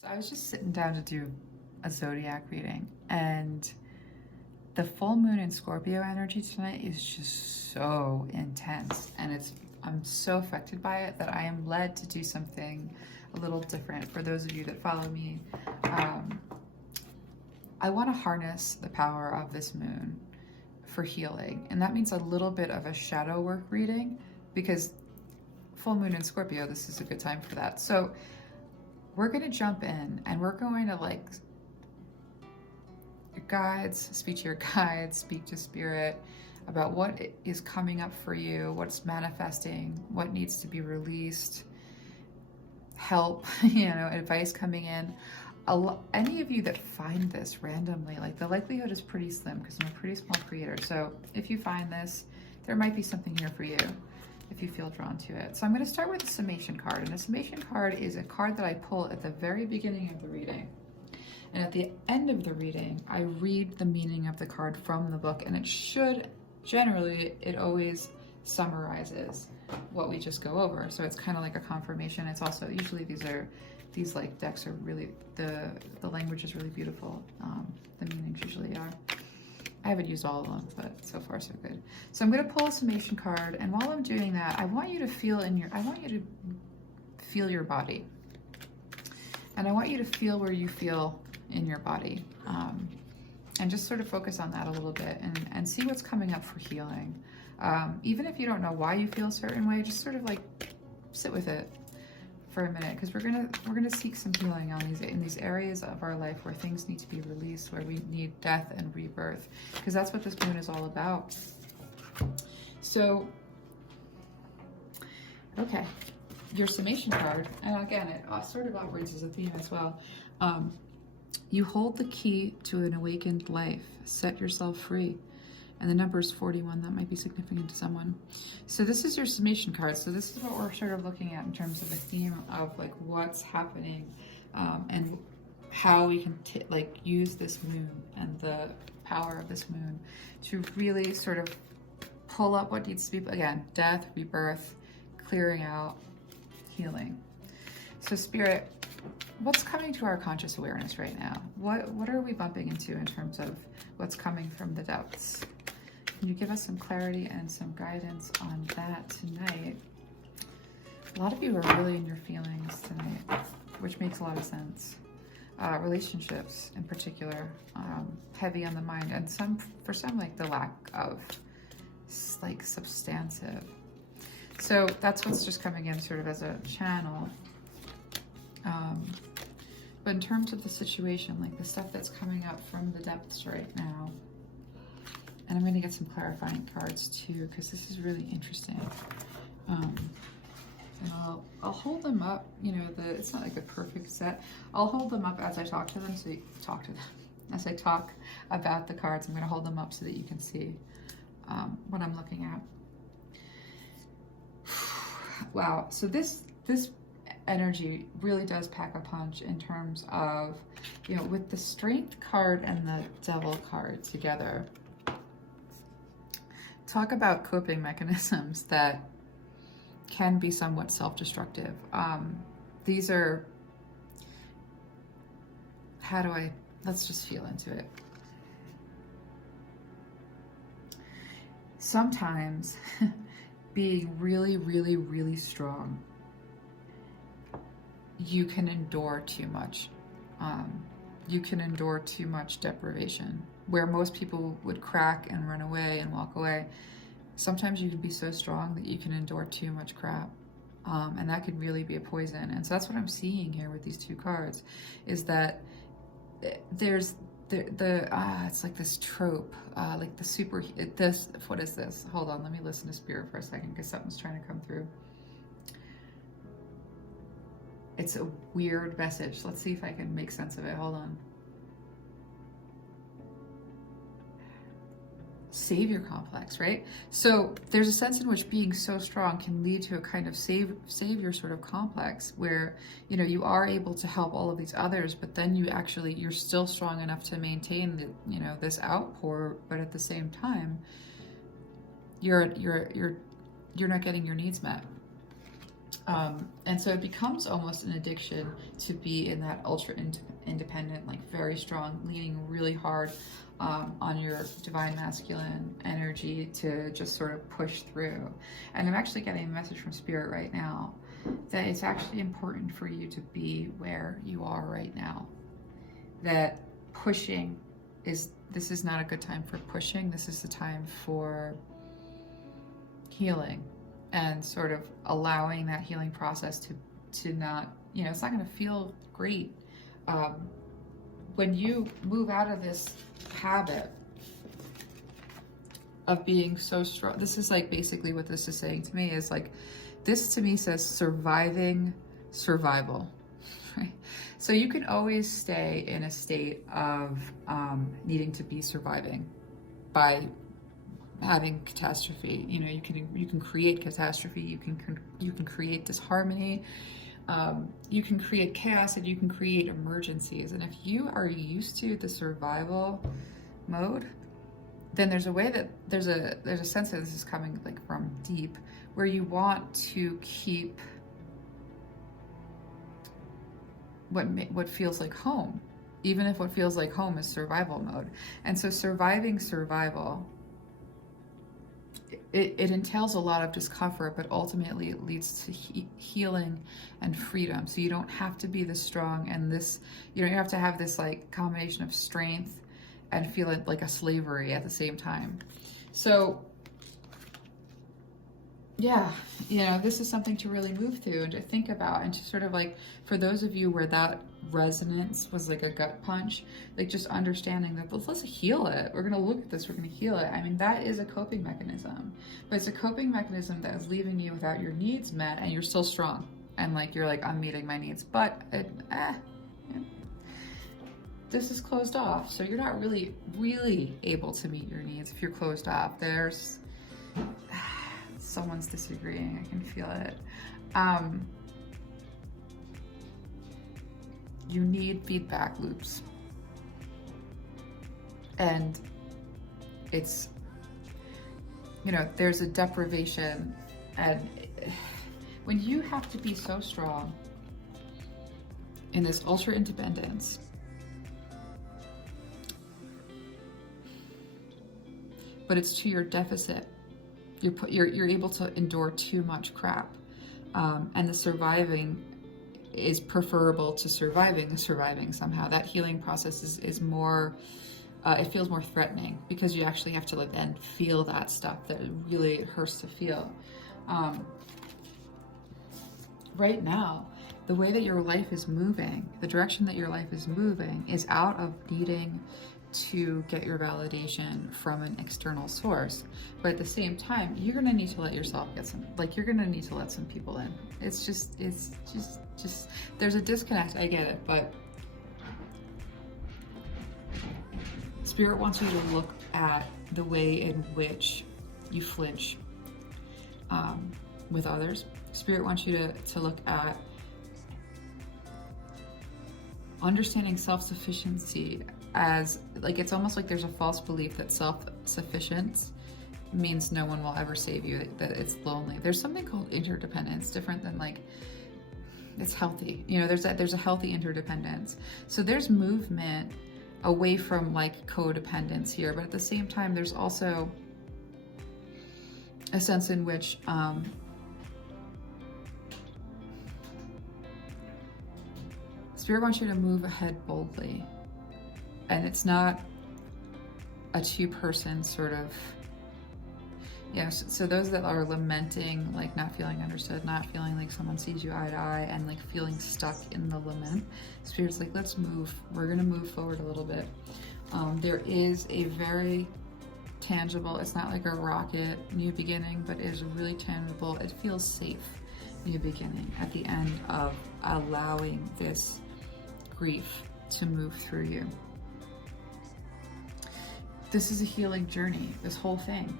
So I was just sitting down to do a zodiac reading, and the full moon in Scorpio energy tonight is just so intense, and I'm so affected by it that I am led to do something a little different. For those of you that follow me, I want to harness the power of this moon for healing, and that means a little bit of a shadow work reading, because full moon in Scorpio, this is a good time for that. So we're going to jump in and we're going to speak to your guides, speak to spirit about what is coming up for you, what's manifesting, what needs to be released, help, advice coming in. Any of you that find this randomly, like, the likelihood is pretty slim because I'm a pretty small creator. So if you find this, there might be something here for you if you feel drawn to it. So I'm going to start with a summation card. And a summation card is a card that I pull at the very beginning of the reading. And at the end of the reading, I read the meaning of the card from the book, and it always summarizes what we just go over. So it's kind of like a confirmation. It's also, usually these like decks are really, the language is really beautiful. The meanings usually are. I haven't used all of them, but so far so good. So I'm going to pull a summation card, and while I'm doing that, I want you to feel your body. And I want you to feel where you feel in your body. And just sort of focus on that a little bit and see what's coming up for healing. Even if you don't know why you feel a certain way, just sort of like sit with it for a minute, because we're gonna seek some healing in these areas of our life where things need to be released, where we need death and rebirth, because that's what this moon is all about. So, okay, your summation card, and again, it sort of operates as a theme as well. You hold the key to an awakened life. Set yourself free. And the number is 41. That might be significant to someone. So this is your summation card. So this is what we're sort of looking at in terms of the theme of like what's happening, and how we can use this moon and the power of this moon to really sort of pull up what needs to be, again, death, rebirth, clearing out, healing. So Spirit, what's coming to our conscious awareness right now? What are we bumping into in terms of what's coming from the depths? Can you give us some clarity and some guidance on that tonight? A lot of you are really in your feelings tonight, which makes a lot of sense. Relationships in particular, heavy on the mind, and for some like the lack of like substantive. So that's what's just coming in sort of as a channel. But in terms of the situation, like the stuff that's coming up from the depths right now, and I'm going to get some clarifying cards too, because this is really interesting. And I'll hold them up, it's not like a perfect set. I'll hold them up as I talk to them, so you can talk to them. As I talk about the cards, I'm going to hold them up so that you can see what I'm looking at. Wow, so this energy really does pack a punch in terms of, with the Strength card and the Devil card together. Talk about coping mechanisms that can be somewhat self-destructive. These are, let's just feel into it. Sometimes being really, really, really strong, you can endure too much. You can endure too much deprivation. Where most people would crack and run away and walk away, sometimes you can be so strong that you can endure too much crap. And that could really be a poison. And so that's what I'm seeing here with these two cards, is that there's it's like this trope, like what is this? Hold on, let me listen to Spirit for a second, because something's trying to come through. It's a weird message. Let's see if I can make sense of it. Hold on. Savior complex, right? So there's a sense in which being so strong can lead to a kind of savior sort of complex where, you are able to help all of these others, but then you're still strong enough to maintain this outpour, but at the same time, you're not getting your needs met. And so it becomes almost an addiction to be in that ultra independent, like very strong, leaning really hard on your divine masculine energy to just sort of push through. And I'm actually getting a message from Spirit right now that it's actually important for you to be where you are right now. That pushing this is not a good time for pushing. This is the time for healing and sort of allowing that healing process to not, you know, it's not going to feel great. When you move out of this habit of being so strong, this is like basically what this is saying to me is like, this to me says surviving survival, right? So you can always stay in a state of needing to be surviving by having catastrophe. You know, you can create catastrophe, you can create disharmony, you can create chaos, and you can create emergencies. And if you are used to the survival mode, then there's a way that there's a sense that this is coming like from deep, where you want to keep what feels like home, even if what feels like home is survival mode. And so surviving survival, it entails a lot of discomfort, but ultimately it leads to healing and freedom. So you don't have to be this strong and this, you don't have to have this like combination of strength and feel it like a slavery at the same time. So yeah, you know, this is something to really move through and to think about, and to sort of like, for those of you where that resonance was like a gut punch, like just understanding that let's heal it. We're going to look at this, we're going to heal it. I mean, that is a coping mechanism, but it's a coping mechanism that is leaving you without your needs met, and you're still strong. And like, you're like, I'm meeting my needs, but this is closed off. So you're not really able to meet your needs if you're closed off. There's someone's disagreeing. I can feel it. You need feedback loops. And it's, you know, there's a deprivation. And when you have to be so strong in this ultra independence, but it's to your deficit, you're able to endure too much crap, and the surviving is preferable to surviving somehow. That healing process is more, it feels more threatening, because you actually have to like then feel that stuff that really hurts to feel. Right now, the way that your life is moving, the direction that your life is moving, is out of needing to get your validation from an external source. But at the same time, you're gonna need to let yourself get some, like, you're gonna need to let some people in. It's just there's a disconnect, I get it, but Spirit wants you to look at the way in which you flinch with others. Spirit wants you to look at understanding self-sufficiency as, like, it's almost like there's a false belief that self-sufficiency means no one will ever save you, that it's lonely. There's something called interdependence, different than like, it's healthy. You know, there's a healthy interdependence. So there's movement away from like codependence here, but at the same time, there's also a sense in which Spirit wants you to move ahead boldly. And it's not a two-person sort of, yeah, so those that are lamenting, like not feeling understood, not feeling like someone sees you eye to eye, and like feeling stuck in the lament, Spirit's like, let's move. We're gonna move forward a little bit. There is a very tangible, it's not like a rocket new beginning, but it is really tangible. It feels safe new beginning at the end of allowing this grief to move through you. This is a healing journey, this whole thing.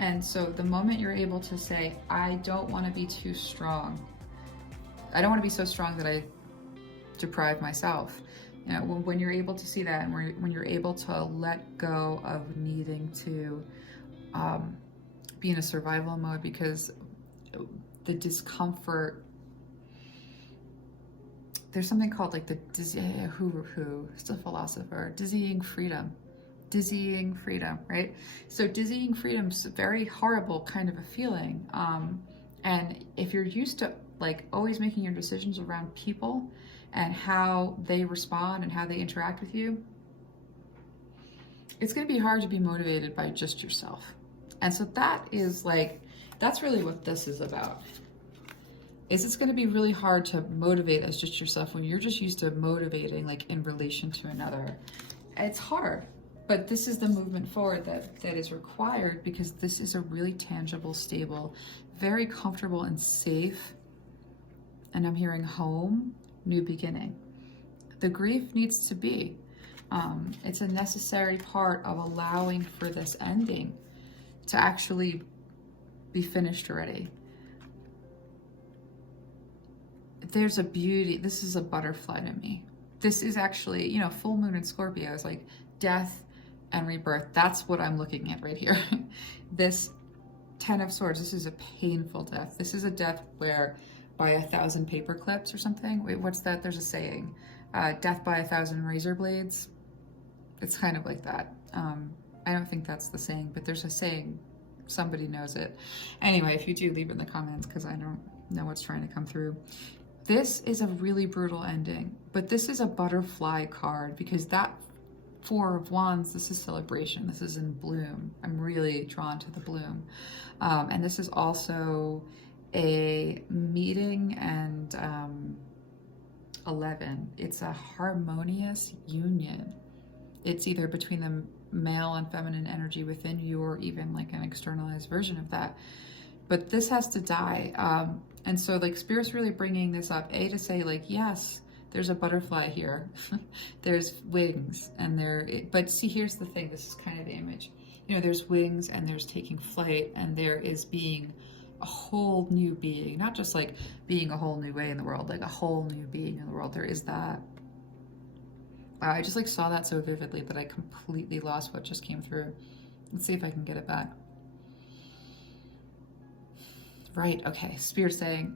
And so the moment you're able to say, I don't want to be too strong. I don't want to be so strong that I deprive myself. You know, when you're able to see that, and when you're able to let go of needing to be in a survival mode, because the discomfort there's something called like the who's a philosopher, dizzying freedom. Dizzying freedom, right? So dizzying freedom is a very horrible kind of a feeling. And if you're used to like always making your decisions around people and how they respond and how they interact with you, it's going to be hard to be motivated by just yourself. And so that is like, that's really what this is about. Is it's going to be really hard to motivate as just yourself when you're just used to motivating like in relation to another. It's hard, but this is the movement forward that is required, because this is a really tangible, stable, very comfortable and safe, and I'm hearing home, new beginning. The grief needs to be. It's a necessary part of allowing for this ending to actually be finished already. There's a beauty. This is a butterfly to me. This is actually, you know, full moon in Scorpio is like death and rebirth. That's what I'm looking at right here. This 10 of Swords, this is a painful death. This is a death where by 1,000 paper clips or something. Wait, what's that? There's a saying, death by 1,000 razor blades. It's kind of like that. I don't think that's the saying, but there's a saying. Somebody knows it. Anyway, if you do, leave it in the comments, because I don't know what's trying to come through. This is a really brutal ending, but this is a butterfly card, because that 4 of Wands, this is celebration. This is in bloom. I'm really drawn to the bloom. And this is also a meeting and 11. It's a harmonious union. It's either between the male and feminine energy within you, or even like an externalized version of that. But this has to die. And so like Spirit's really bringing this up, to say like, yes, there's a butterfly here. There's wings and but see, here's the thing. This is kind of the image. You know, there's wings and there's taking flight, and there is being a whole new being, not just like being a whole new way in the world, like a whole new being in the world. There is that. Wow, I just like saw that so vividly that I completely lost what just came through. Let's see if I can get it back. Right, okay, Spirit saying,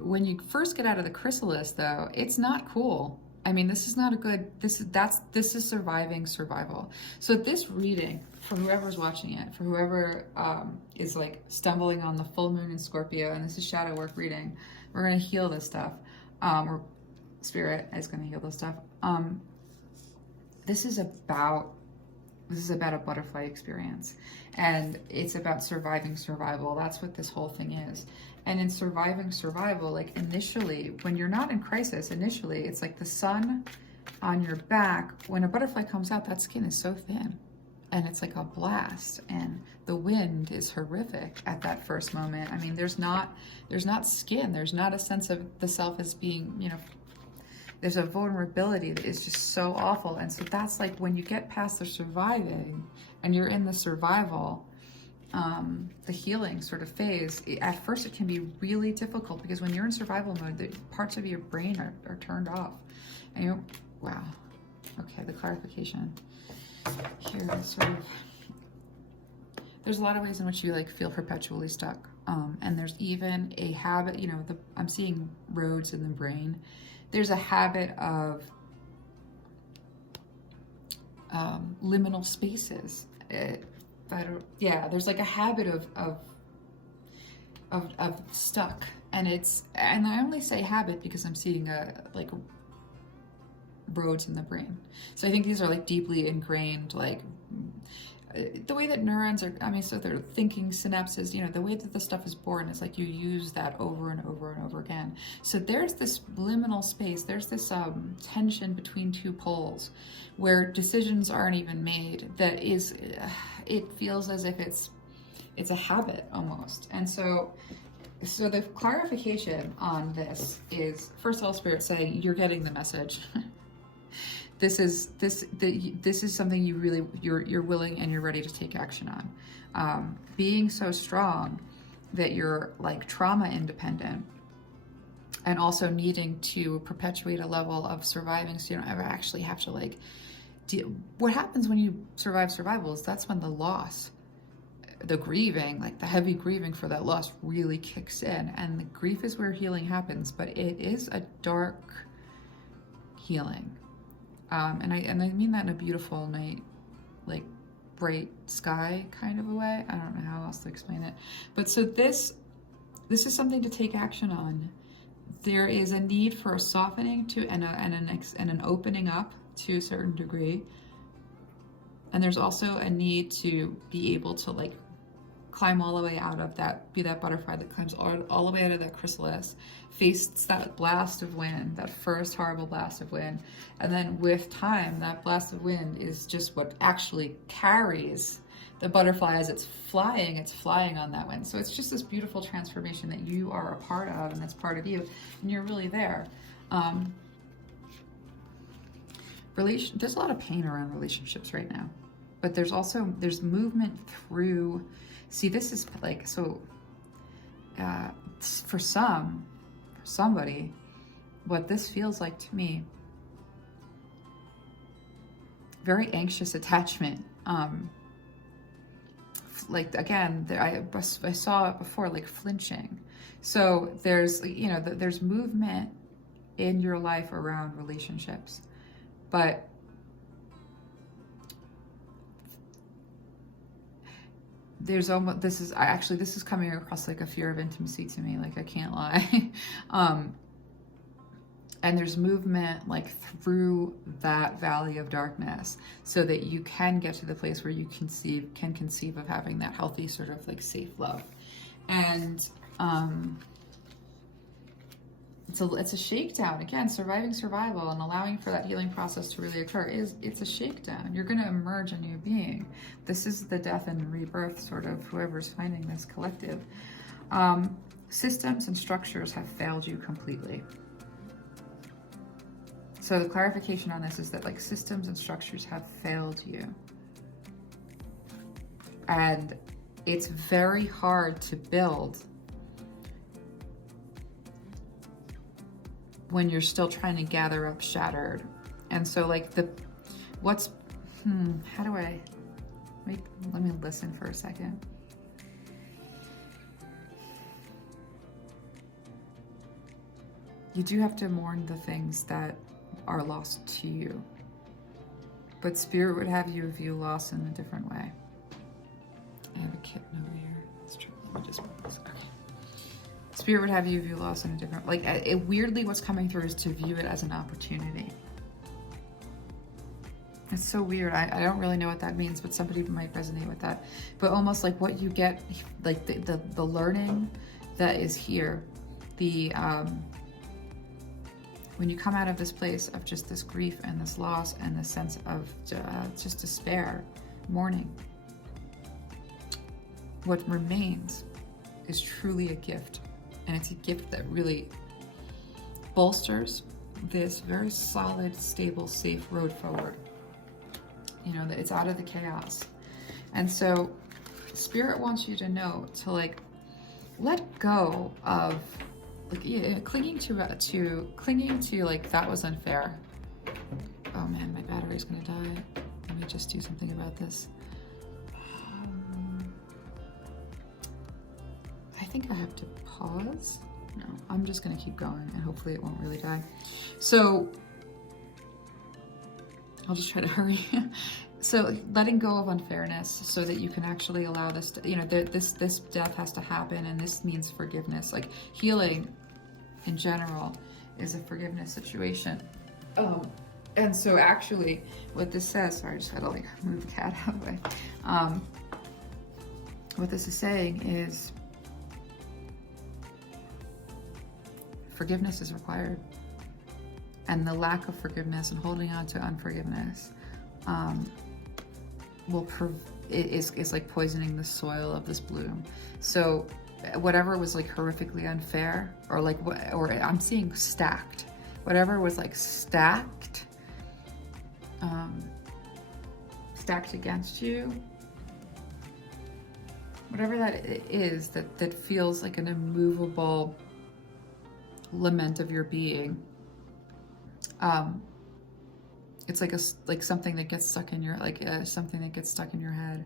when you first get out of the chrysalis though, it's not cool. I mean, this is not a good, this is surviving survival. So this reading, for whoever's watching it, for whoever is like stumbling on the full moon in Scorpio, and this is shadow work reading, we're gonna heal this stuff. Or Spirit is gonna heal this stuff. This is about a butterfly experience, and it's about surviving survival. That's what this whole thing is. And in surviving survival, like initially, when you're not in crisis, initially, it's like the sun on your back. When a butterfly comes out, that skin is so thin, and it's like a blast, and the wind is horrific at that first moment. I mean, there's not skin. There's not a sense of the self as being, you know, there's a vulnerability that is just so awful. And so that's like when you get past the surviving and you're in the survival, the healing sort of phase, at first it can be really difficult, because when you're in survival mode, the parts of your brain are turned off. And you're, wow. Okay, the clarification here is sort of, there's a lot of ways in which you like feel perpetually stuck. And there's even a habit, you know, I'm seeing roads in the brain. There's a habit of liminal spaces. There's like a habit of stuck, and I only say habit because I'm seeing like roads in the brain. So I think these are like deeply ingrained, like the way that neurons are, I mean, so they're thinking synapses, you know, the way that the stuff is born is like you use that over and over and over again. So there's this liminal space, there's this tension between two poles where decisions aren't even made, that is, it feels as if it's a habit almost. And so the clarification on this is, first of all, Spirit saying, you're getting the message. This is something you really, you're willing and you're ready to take action on. Being so strong that you're like trauma independent, and also needing to perpetuate a level of surviving so you don't ever actually have to like deal. What happens when you survive survival is that's when the loss, the grieving, like the heavy grieving for that loss really kicks in, and the grief is where healing happens. But it is a dark, healing. And I mean that in a beautiful night, like bright sky kind of a way. I don't know how else to explain it. But so this is something to take action on. There is a need for a softening to and an opening up to a certain degree. And there's also a need to be able to like climb all the way out of that, be that butterfly that climbs all the way out of that chrysalis, face that blast of wind, that first horrible blast of wind. And then with time, that blast of wind is just what actually carries the butterfly as it's flying on that wind. So it's just this beautiful transformation that you are a part of, and that's part of you, and you're really there. There's a lot of pain around relationships right now, but there's movement through. See, this is like, so for somebody, what this feels like to me, very anxious attachment. Like, again, I saw it before, like flinching. So there's, you know, there's movement in your life around relationships, but there's almost, this is coming across like a fear of intimacy to me, like I can't lie. And there's movement like through that valley of darkness so that you can get to the place where you can conceive of having that healthy sort of like safe love. And it's a shakedown. Again, surviving survival and allowing for that healing process to really occur it's a shakedown. You're going to emerge a new being. This is the death and rebirth, sort of, whoever's finding this collective. Systems and structures have failed you completely. So the clarification on this is that like systems and structures have failed you. And it's very hard to build when you're still trying to gather up shattered. And so like how do I let me listen for a second. You do have to mourn the things that are lost to you, but Spirit would have you view loss in a different way. I have a kitten over here. Let's try. Let me just put this. Okay. Spirit would have you view loss in a different, like, weirdly what's coming through is to view it as an opportunity. It's so weird. I don't really know what that means, but somebody might resonate with that. But almost like what you get, like the learning that is here, when you come out of this place of just this grief and this loss and this sense of just despair, mourning, what remains is truly a gift. And it's a gift that really bolsters this very solid, stable, safe road forward. You know, that it's out of the chaos. And so Spirit wants you to know to like let go of like clinging to like that was unfair. Oh man, my battery's gonna die. Let me just do something about this. I think I have to pause. No, I'm just gonna keep going and hopefully it won't really die. So I'll just try to hurry. So letting go of unfairness so that you can actually allow this to, you know, this death has to happen, and this means forgiveness. Like healing in general is a forgiveness situation. And so actually what this says, sorry, I just had to like move the cat out of the way. What this is saying is forgiveness is required. And the lack of forgiveness and holding on to unforgiveness is like poisoning the soil of this bloom. So whatever was like horrifically unfair, or like or I'm seeing stacked, whatever was like stacked against you, whatever that is, that feels like an immovable lament of your being. It's like something that gets stuck in your, something that gets stuck in your head.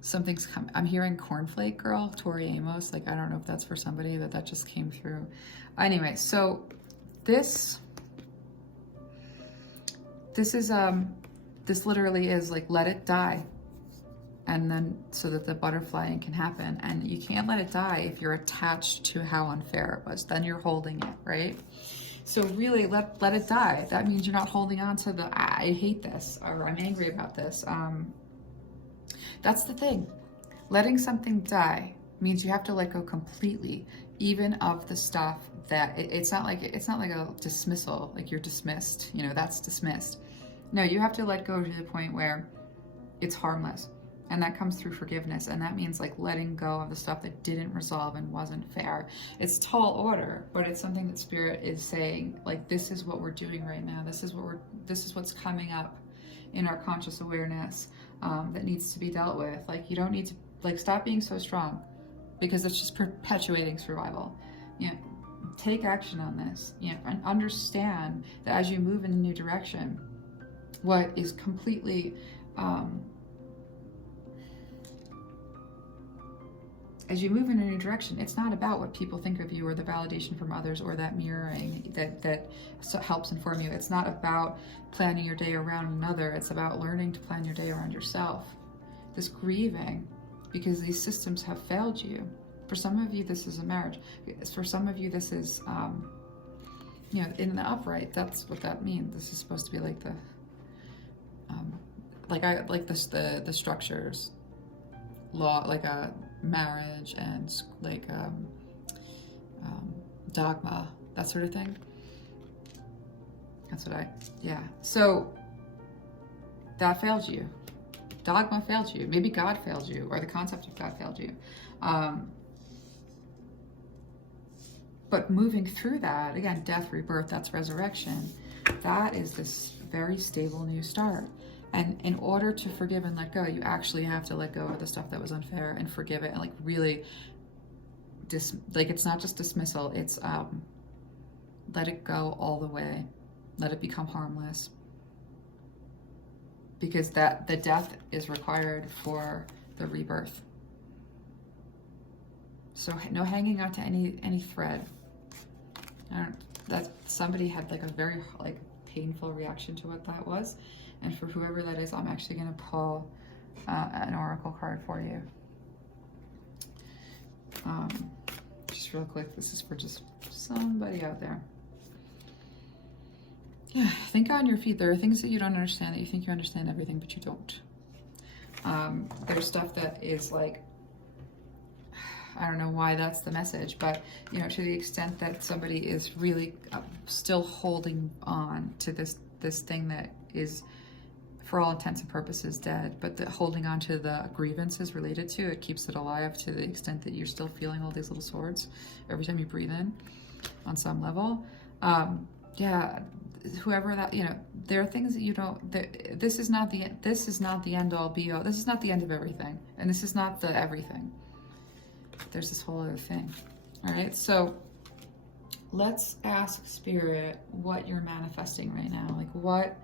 Something's come. I'm hearing Cornflake Girl, Tori Amos. Like, I don't know if that's for somebody, but that just came through. Anyway, so this is, this literally is like, let it die. And then so that the butterflying can happen. And you can't let it die if you're attached to how unfair it was. Then you're holding it, right? So really let it die. That means you're not holding on to the, I hate this, or I'm angry about this. That's the thing. Letting something die means you have to let go completely, even of the stuff that, it's not like a dismissal, like you're dismissed, you know, that's dismissed. No, you have to let go to the point where it's harmless. And that comes through forgiveness. And that means like letting go of the stuff that didn't resolve and wasn't fair. It's tall order, but it's something that Spirit is saying, like, this is what we're doing right now. This is what's coming up in our conscious awareness that needs to be dealt with. Like, you don't need to, like, stop being so strong, because it's just perpetuating survival. You know, take action on this, you know, and understand that as you move in a new direction, what is completely, as you move in a new direction, it's not about what people think of you or the validation from others or that mirroring that helps inform you. It's not about planning your day around another. It's about learning to plan your day around yourself. This grieving, because these systems have failed you. For some of you, this is a marriage. For some of you, this is, you know, in the upright. That's what that means. This is supposed to be like the, the structures, law, like a marriage and like dogma, that sort of thing. That's what yeah. So that failed you. Dogma failed you. Maybe God failed you, or the concept of God failed you. But moving through that, again, death, rebirth, that's resurrection. That is this very stable new start. And in order to forgive and let go, you actually have to let go of the stuff that was unfair and forgive it, and like really, it's not just dismissal. It's let it go all the way, let it become harmless, because that the death is required for the rebirth. So no hanging on to any thread. That somebody had like a very like painful reaction to what that was. And for whoever that is, I'm actually going to pull an oracle card for you. Just real quick, this is for just somebody out there. Yeah, think on your feet. There are things that you don't understand, that you think you understand everything, but you don't. There's stuff that is like, I don't know why that's the message, but you know, to the extent that somebody is really still holding on to this thing that is, for all intents and purposes, dead, but holding on to the grievances related to it keeps it alive, to the extent that you're still feeling all these little swords every time you breathe in, on some level. Yeah, whoever that, you know, there are things that you don't. This is not the end all be all. This is not the end of everything, and this is not the everything. There's this whole other thing. All right, so let's ask Spirit what you're manifesting right now. Like, what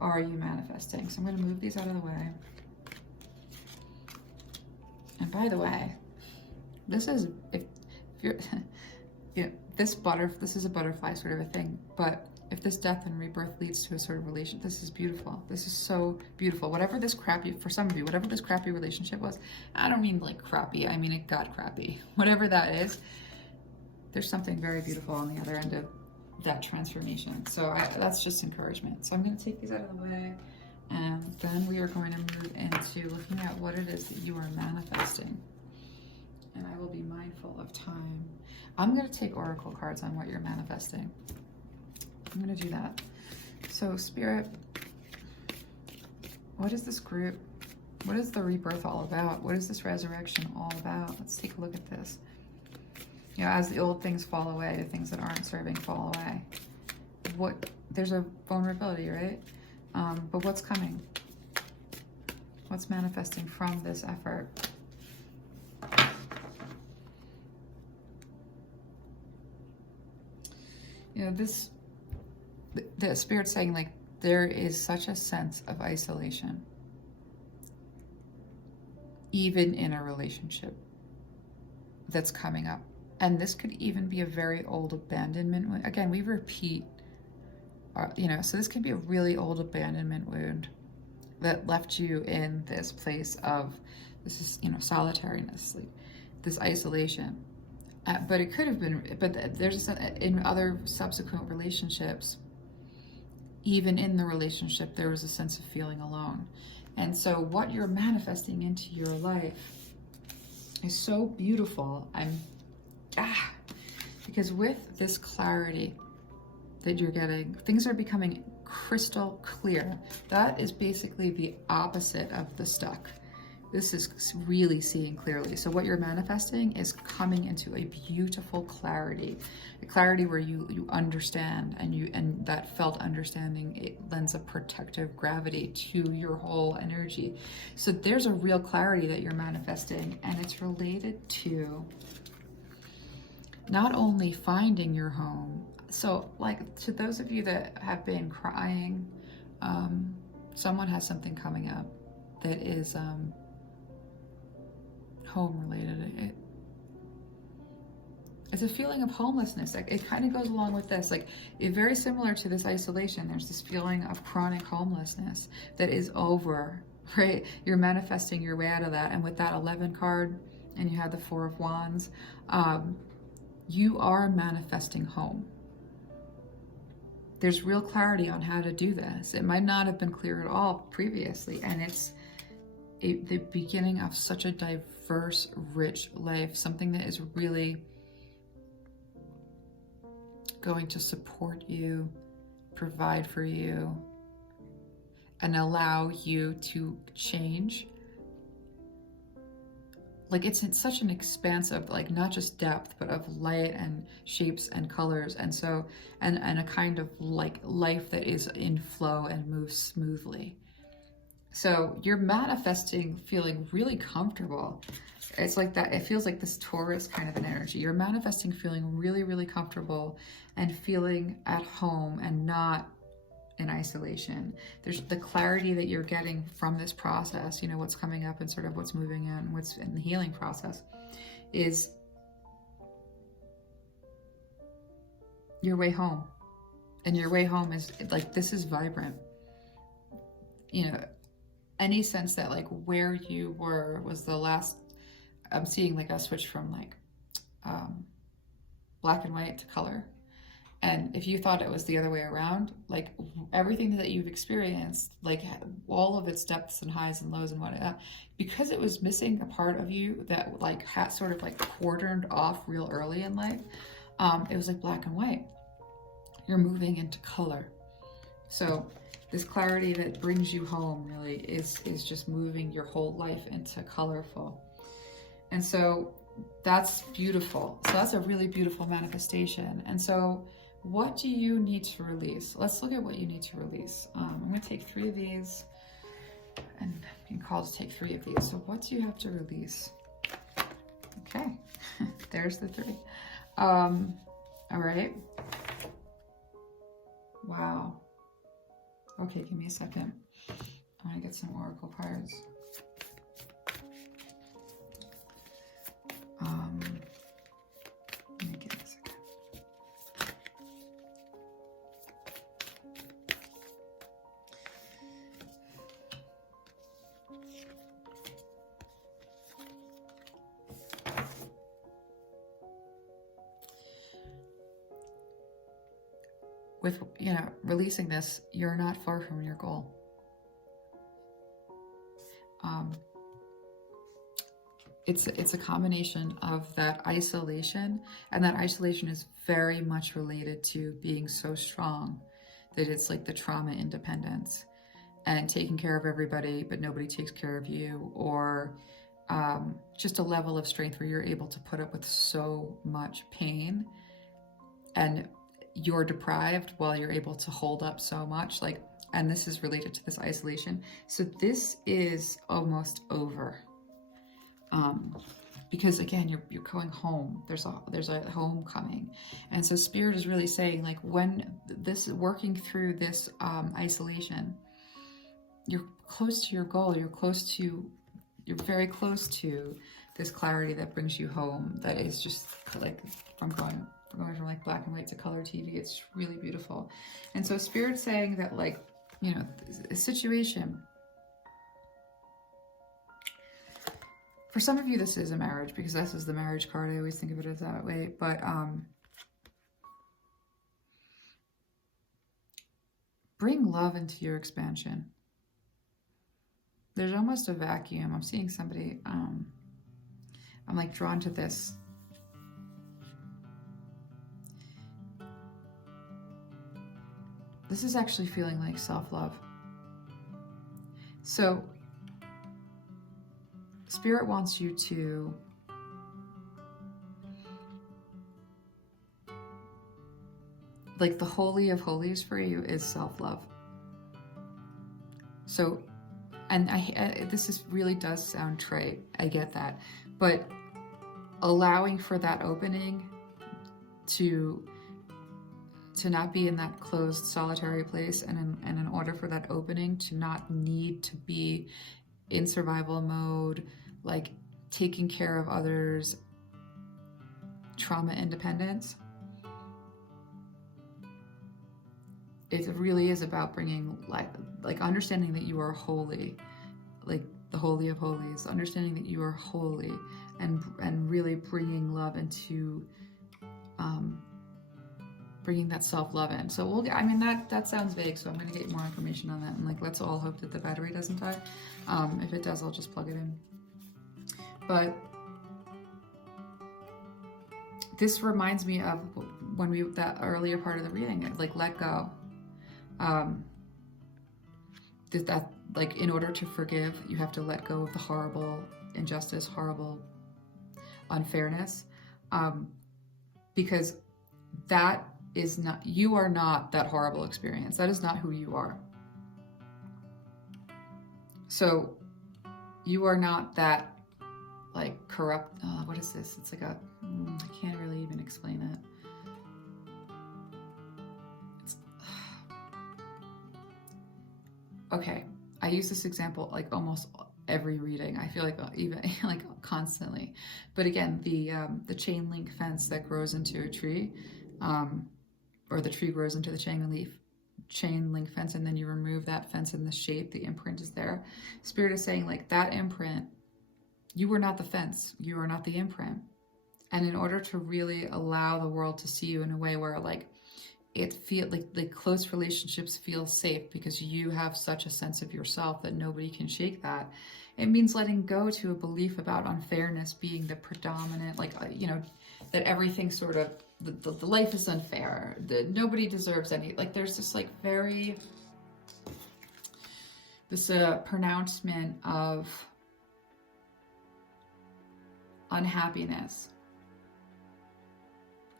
are you manifesting? So I'm going to move these out of the way. And by the way, this is, if you're, you know, this is a butterfly sort of a thing, but if this death and rebirth leads to a sort of relation, this is beautiful. This is so beautiful. Whatever this crappy, for some of you, whatever this crappy relationship was, I don't mean like crappy, I mean it got crappy. Whatever that is, there's something very beautiful on the other end of that transformation. So that's just encouragement. So I'm going to take these out of the way, and then we are going to move into looking at what it is that you are manifesting. And I will be mindful of time. I'm going to take oracle cards on what you're manifesting. I'm going to do that. So Spirit, what is this group? What is the rebirth all about? What is this resurrection all about? Let's take a look at this. You know, as the old things fall away, the things that aren't serving fall away. There's a vulnerability, right? But what's coming? What's manifesting from this effort? You know, the Spirit's saying, like, there is such a sense of isolation, even in a relationship, that's coming up. And this could even be a very old abandonment wound. Again, we repeat, you know, so this could be a really old abandonment wound that left you in this place of, this is, you know, solitariness, like this isolation. But it could have been, but there's in other subsequent relationships, even in the relationship, there was a sense of feeling alone. And so what you're manifesting into your life is so beautiful. Because with this clarity that you're getting, things are becoming crystal clear. That is basically the opposite of the stuck. This is really seeing clearly. So what you're manifesting is coming into a beautiful clarity, a clarity where you understand, and that felt understanding, it lends a protective gravity to your whole energy. So there's a real clarity that you're manifesting, and it's related to not only finding your home. So like, to those of you that have been crying, someone has something coming up that is home related. It's a feeling of homelessness. Like, it kind of goes along with this, like, very similar to this isolation. There's this feeling of chronic homelessness that is over, right? You're manifesting your way out of that. And with that 11 card, and you have the 4 of Wands, you are manifesting home. There's real clarity on how to do this. It might not have been clear at all previously, and it's the beginning of such a diverse, rich life, something that is really going to support you, provide for you, and allow you to change. Like, it's in such an expanse of, like, not just depth, but of light and shapes and colors, and so and a kind of like life that is in flow and moves smoothly. So you're manifesting feeling really comfortable. It's like that, it feels like this Taurus kind of an energy. You're manifesting feeling really, really comfortable and feeling at home and not in isolation. There's the clarity that you're getting from this process, you know, what's coming up and sort of what's moving in, what's in the healing process, is your way home. And your way home is like, this is vibrant. You know, any sense that like where you were was the last, I'm seeing like a switch from like black and white to color. And if you thought it was the other way around, like everything that you've experienced, like all of its depths and highs and lows and whatnot, because it was missing a part of you that like had sort of like cordoned off real early in life, it was like black and white. You're moving into color. So this clarity that brings you home really is just moving your whole life into colorful. And so that's beautiful. So that's a really beautiful manifestation. And so what do you need to release? Let's look at what you need to release. I'm going to take 3 of these, and you can call to take 3 of these. So what do you have to release? Okay, there's the 3. All right. Wow. Okay, give me a second. I'm going to get some oracle cards. Let me give it a second. With, you know, releasing this, you're not far from your goal. It's a combination of that isolation, and that isolation is very much related to being so strong that it's like the trauma independence and taking care of everybody, but nobody takes care of you, or just a level of strength where you're able to put up with so much pain and you're deprived while you're able to hold up so much, like, and this is related to this isolation. So this is almost over. Because again, you're going home. There's a homecoming. And so Spirit is really saying, like, when this working through this isolation, you're close to your goal. You're very close to this clarity that brings you home, that is just like from going from like black and white to color TV. It's really beautiful. And so Spirit's saying that, like, you know, a situation, for some of you this is a marriage, because this is the marriage card. I always think of it as that way. But bring love into your expansion. There's almost a vacuum. I'm seeing somebody, I'm like drawn to this. This is actually feeling like self-love. So Spirit wants you to like, the holy of holies for you is self-love. So, and this is really does sound trite, I get that, but allowing for that opening to not be in that closed solitary place, and in order for that opening to not need to be in survival mode, like taking care of others, trauma independence. It really is about bringing like understanding that you are holy, like the holy of holies, understanding that you are holy, and really bringing love into bringing that self-love in. So we'll get, I mean, that sounds vague, so I'm going to get more information on that, and like, let's all hope that the battery doesn't die. If it does, I'll just plug it in. But this reminds me of when that earlier part of the reading, like, let go. That like, in order to forgive, you have to let go of the horrible injustice, horrible unfairness, because that is not, you are not that horrible experience. That is not who you are. So you are not that like corrupt, what is this? It's like a, I can't really even explain it. Okay, I use this example like almost every reading. I feel like even like constantly. But again, the chain link fence that grows into a tree, or the tree grows into the chain link fence, and then you remove that fence in the shape, the imprint is there. Spirit is saying, like, that imprint, you are not the fence, you are not the imprint. And in order to really allow the world to see you in a way where like it feel like close relationships feel safe, because you have such a sense of yourself that nobody can shake that. It means letting go to a belief about unfairness being the predominant, like, you know, that everything sort of, the life is unfair, that nobody deserves any, like, there's this like very, this pronouncement of unhappiness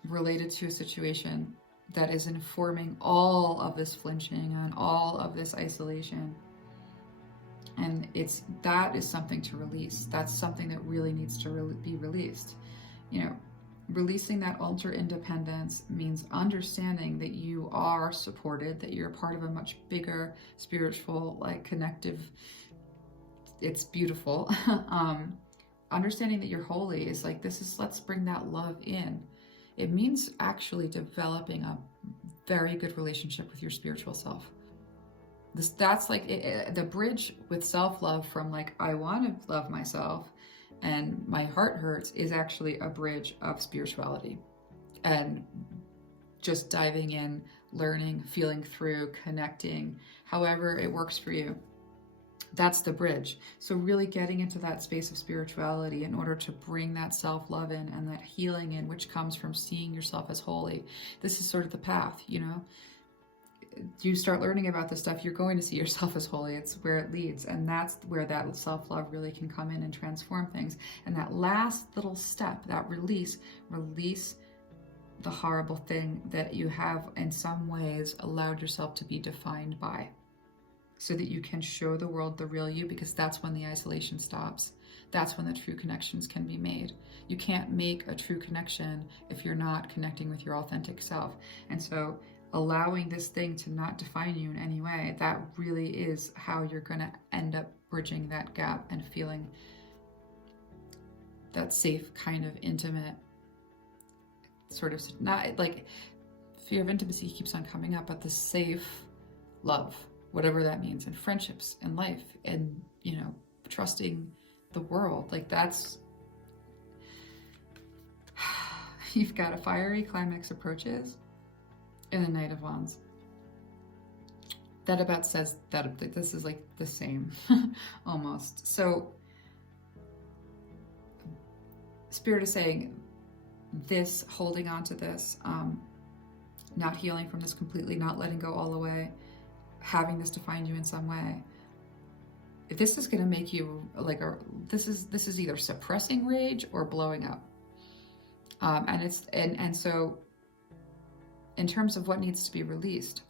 related to a situation that is informing all of this flinching and all of this isolation. And that is something to release. That's something that really needs to be released. You know, releasing that ultra independence means understanding that you are supported, that you're part of a much bigger spiritual, like, connective, it's beautiful. Understanding that you're holy is like, let's bring that love in. It means actually developing a very good relationship with your spiritual self. That's like the bridge with self-love from like, I want to love myself and my heart hurts, is actually a bridge of spirituality and just diving in, learning, feeling through, connecting, however it works for you. That's the bridge. So really getting into that space of spirituality in order to bring that self-love in and that healing in, which comes from seeing yourself as holy. This is sort of the path, you know. You start learning about this stuff, you're going to see yourself as holy. It's where it leads. And that's where that self-love really can come in and transform things. And that last little step, that release the horrible thing that you have in some ways allowed yourself to be defined by, so that you can show the world the real you, because that's when the isolation stops. That's when the true connections can be made. You can't make a true connection if you're not connecting with your authentic self. And so allowing this thing to not define you in any way, that really is how you're going to end up bridging that gap and feeling that safe kind of intimate sort of, not like fear of intimacy keeps on coming up, but the safe love, whatever that means, and friendships and life and, you know, trusting the world. Like that's, you've got a fiery climax approaches in the Knight of Wands. That about says that this is like the same almost. So Spirit is saying this, holding on to this, not healing from this completely, not letting go all the way, having this define you in some way. If this is going to make you like this is either suppressing rage or blowing up. And so in terms of what needs to be released,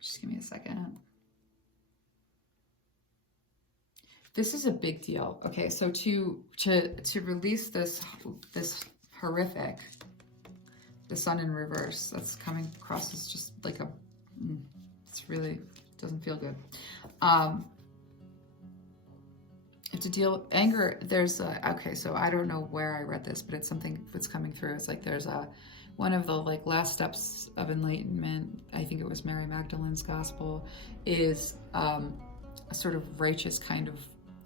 just give me a second. This is a big deal. Okay, so to release this horrific, the Sun in reverse that's coming across as just like a, it's really doesn't feel good. To deal with anger, there's okay, so I don't know where I read this, but it's something that's coming through. It's like there's one of the like last steps of enlightenment, I think it was Mary Magdalene's gospel, is a sort of righteous kind of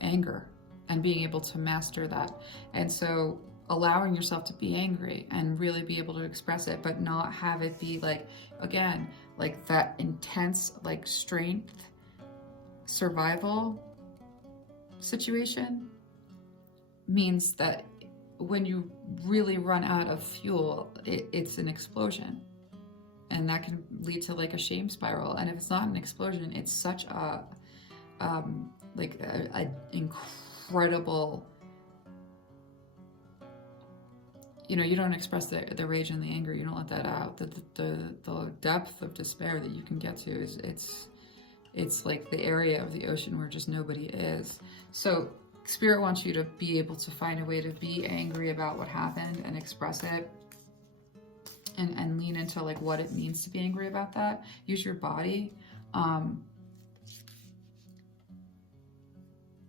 anger and being able to master that. And so allowing yourself to be angry and really be able to express it, but not have it be like, again, like that intense like strength survival situation, means that when you really run out of fuel, it's an explosion, and that can lead to like a shame spiral. And if it's not an explosion, it's such a incredible, you know, you don't express the rage and the anger, you don't let that out. The depth of despair that you can get to is it's like the area of the ocean where just nobody is. So Spirit wants you to be able to find a way to be angry about what happened and express it, and lean into like what it means to be angry about that. Use your body,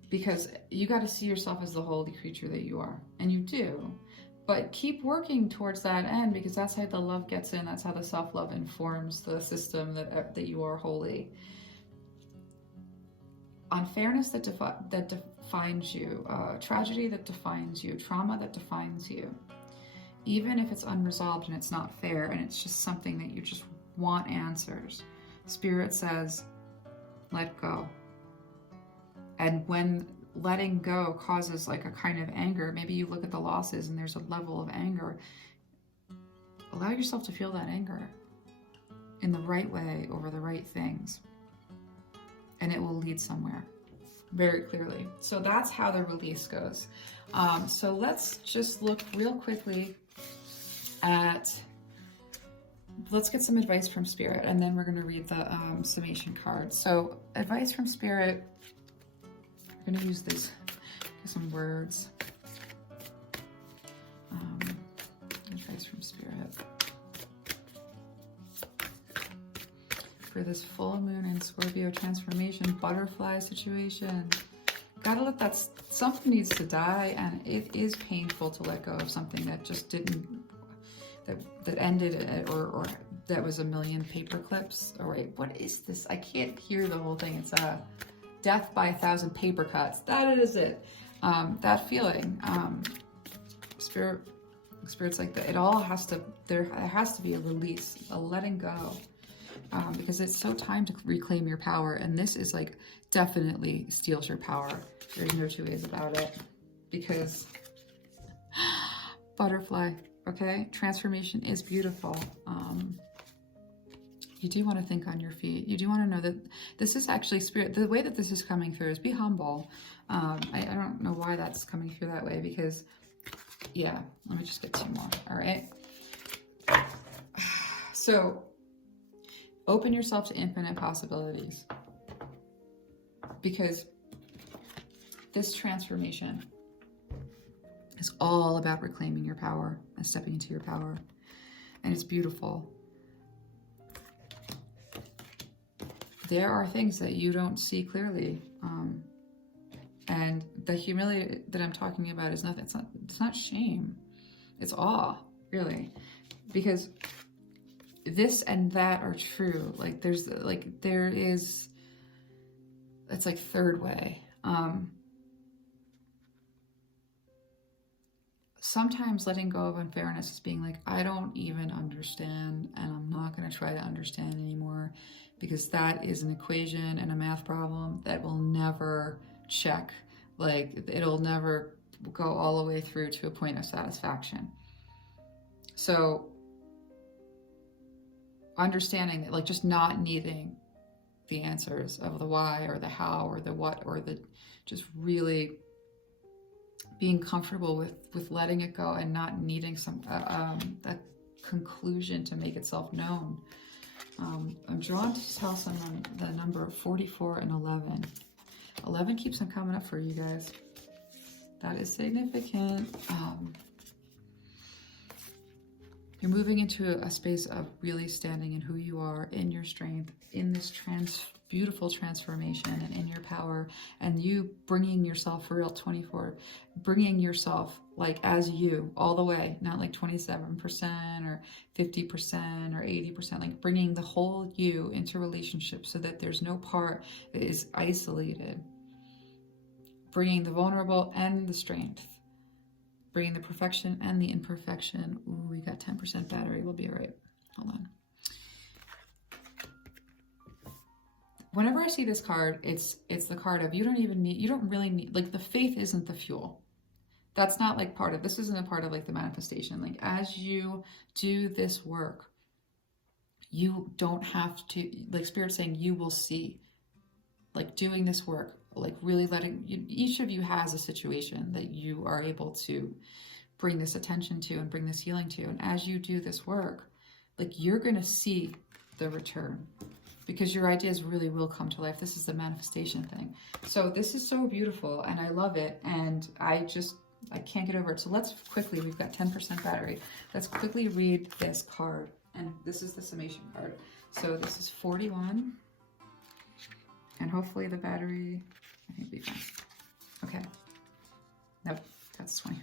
because you got to see yourself as the holy creature that you are, and you do. But keep working towards that end, because that's how the love gets in. That's how the self-love informs the system that you are holy. Unfairness that defines you, tragedy that defines you, trauma that defines you. Even if it's unresolved and it's not fair and it's just something that you just want answers, Spirit says, let go. And when letting go causes like a kind of anger, maybe you look at the losses and there's a level of anger, allow yourself to feel that anger in the right way over the right things, and it will lead somewhere very clearly. So that's how the release goes. So let's just look real quickly at, let's get some advice from Spirit, and then we're going to read the summation card. So advice from Spirit, we're going to use these, some words. Advice from Spirit for this full moon in Scorpio transformation butterfly situation. Gotta let that, something needs to die, and it is painful to let go of something that just didn't, that ended, or that was a million paper clips. All right, what is this? I can't hear the whole thing. It's a death by 1,000 paper cuts. That is it. That feeling. Spirit's like that. It all has to, there has to be a release, a letting go. Because it's so time to reclaim your power, and this is like definitely steals your power. There's no two ways about it, because butterfly, okay? Transformation is beautiful. You do want to think on your feet. You do want to know that this is actually Spirit. The way that this is coming through is be humble. I don't know why that's coming through that way, because, yeah, let me just get two more, all right? So, open yourself to infinite possibilities, because this transformation is all about reclaiming your power and stepping into your power, and it's beautiful. there are things that you don't see clearly. And the humility that I'm talking about is nothing. It's not shame. It's awe, really. Because this and that are true. Like there is, it's like third way. Sometimes letting go of unfairness is being like, I don't even understand, and I'm not going to try to understand anymore, because that is an equation and a math problem that will never check. Like, it'll never go all the way through to a point of satisfaction. So understanding that, like, just not needing the answers of the why or the how or the what or the, just really being comfortable with letting it go and not needing some a conclusion to make itself known. I'm drawn to tell someone the number 44 and 11. 11 keeps on coming up for you guys. That is significant. You're moving into a space of really standing in who you are, in your strength, in this beautiful transformation, and in your power, and you bringing yourself for real. 24, bringing yourself like as you all the way, not like 27% or 50% or 80%, like bringing the whole you into relationships so that there's no part that is isolated. Bringing the vulnerable and the strength. Bringing the perfection and the imperfection. Ooh, we got 10% battery. We'll be all right. Hold on. Whenever I see this card, it's the card of you don't really need, like, the faith isn't the fuel. That's not like part of, this isn't a part of like the manifestation. Like, as you do this work, you don't have to, like, Spirit's saying you will see, like, doing this work, like really letting you, each of you has a situation that you are able to bring this attention to and bring this healing to. And as you do this work, like, you're going to see the return, because your ideas really will come to life. This is the manifestation thing. So this is so beautiful and I love it. And I can't get over it. So let's quickly, we've got 10% battery. Let's quickly read this card. And this is the summation card. So this is 41. And hopefully the battery, I think, will be fine. Okay. Nope, that's 20.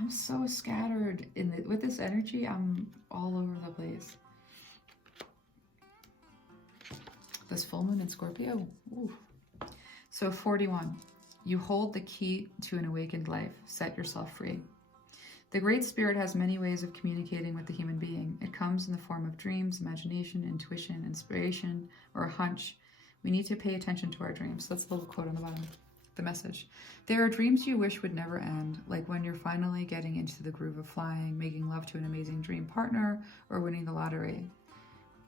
I'm so scattered with this energy. I'm all over the place. This full moon in Scorpio. Ooh. So 41. You hold the key to an awakened life. Set yourself free. The Great Spirit has many ways of communicating with the human being. It comes in the form of dreams, imagination, intuition, inspiration, or a hunch. We need to pay attention to our dreams. That's the little quote on the bottom, the message. There are dreams you wish would never end, like when you're finally getting into the groove of flying, making love to an amazing dream partner, or winning the lottery.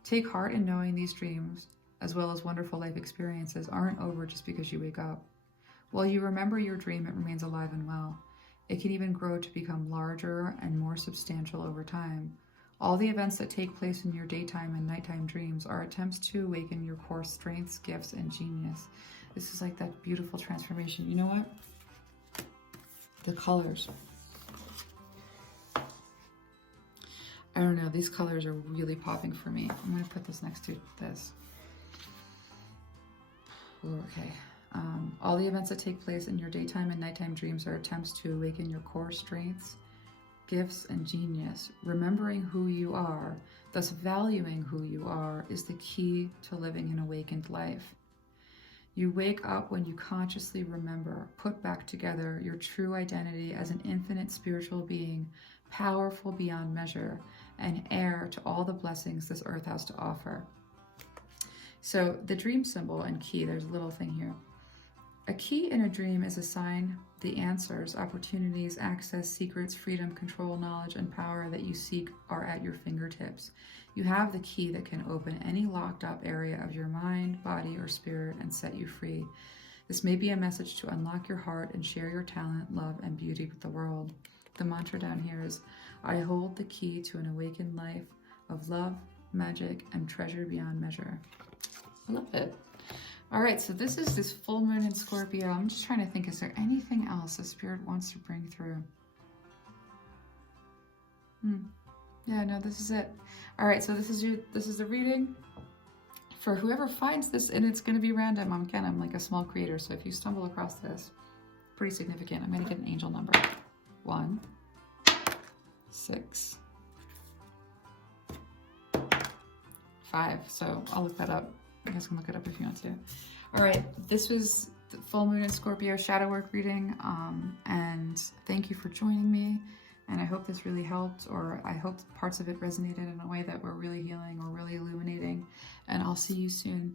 Take heart in knowing these dreams, as well as wonderful life experiences, aren't over just because you wake up. While you remember your dream, it remains alive and well. It can even grow to become larger and more substantial over time. All the events that take place in your daytime and nighttime dreams are attempts to awaken your core strengths, gifts, and genius. This is like that beautiful transformation. You know what? The colors. I don't know, these colors are really popping for me. I'm going to put this next to this. Ooh, okay. All the events that take place in your daytime and nighttime dreams are attempts to awaken your core strengths, gifts, and genius. Remembering who you are, thus valuing who you are, is the key to living an awakened life. You wake up when you consciously remember, put back together your true identity as an infinite spiritual being, powerful beyond measure, and heir to all the blessings this earth has to offer. So the dream symbol and key, there's a little thing here. A key in a dream is a sign the answers, opportunities, access, secrets, freedom, control, knowledge, and power that you seek are at your fingertips. You have the key that can open any locked up area of your mind, body, or spirit and set you free. This may be a message to unlock your heart and share your talent, love, and beauty with the world. The mantra down here is, I hold the key to an awakened life of love, magic, and treasure beyond measure. I love it. All right, so this is this full moon in Scorpio. I'm just trying to think, is there anything else the Spirit wants to bring through? Yeah, no, this is it. All right, so this is the reading for whoever finds this, and it's going to be random. I'm like a small creator, so if you stumble across this, pretty significant. I'm going to get an angel number. 1, 6, 5. So I'll look that up. You guys can look it up if you want to. All right, this was the full moon in Scorpio shadow work reading, and thank you for joining me. And I hope this really helped, or I hope parts of it resonated in a way that were really healing or really illuminating. And I'll see you soon.